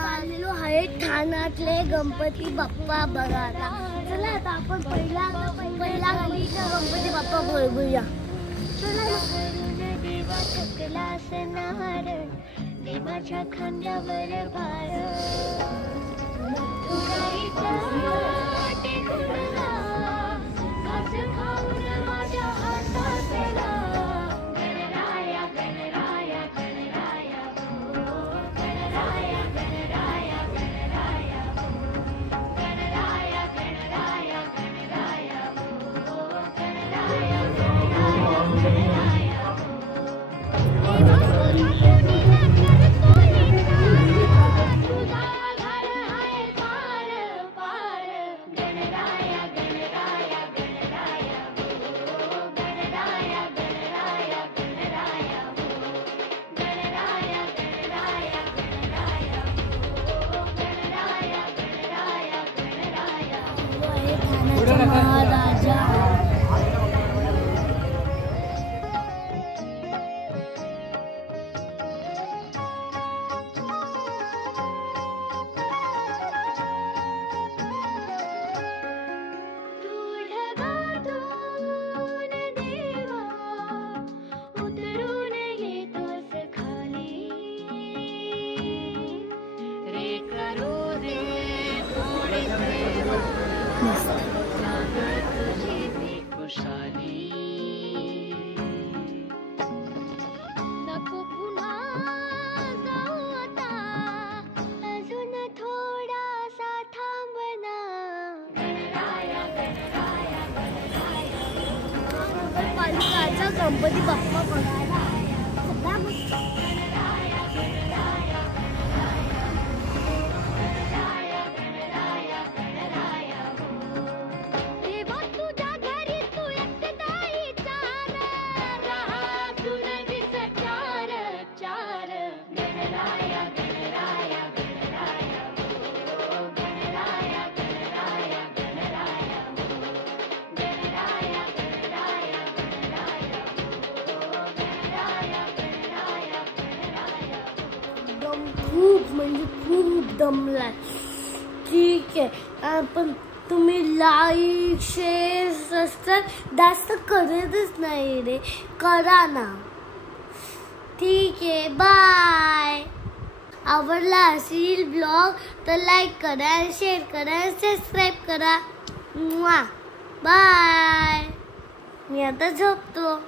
आलेलो आहे ठाण्यातले गणपती बाप्पा बघायला. चला आता आपण पहिला गल्लीचा गणपती बाप्पा बघूया. देवाच्या खांद्यावर भार महाराजा नको पुन्हा जाता अजून थोडासा थांबना. पालिकाचा गणपती बाप्पा बघायला खूप म्हणजे खूप दमलाय. ठीक आहे, पण तुम्ही लाईक शेअर सबस्क्राईब जास्त करतच नाही रे, करा ना. ठीक आहे, बाय. आवडला असेल ब्लॉग तर लाईक करा, शेअर करा, सबस्क्राईब करा. बाय. मी आता झोपतो.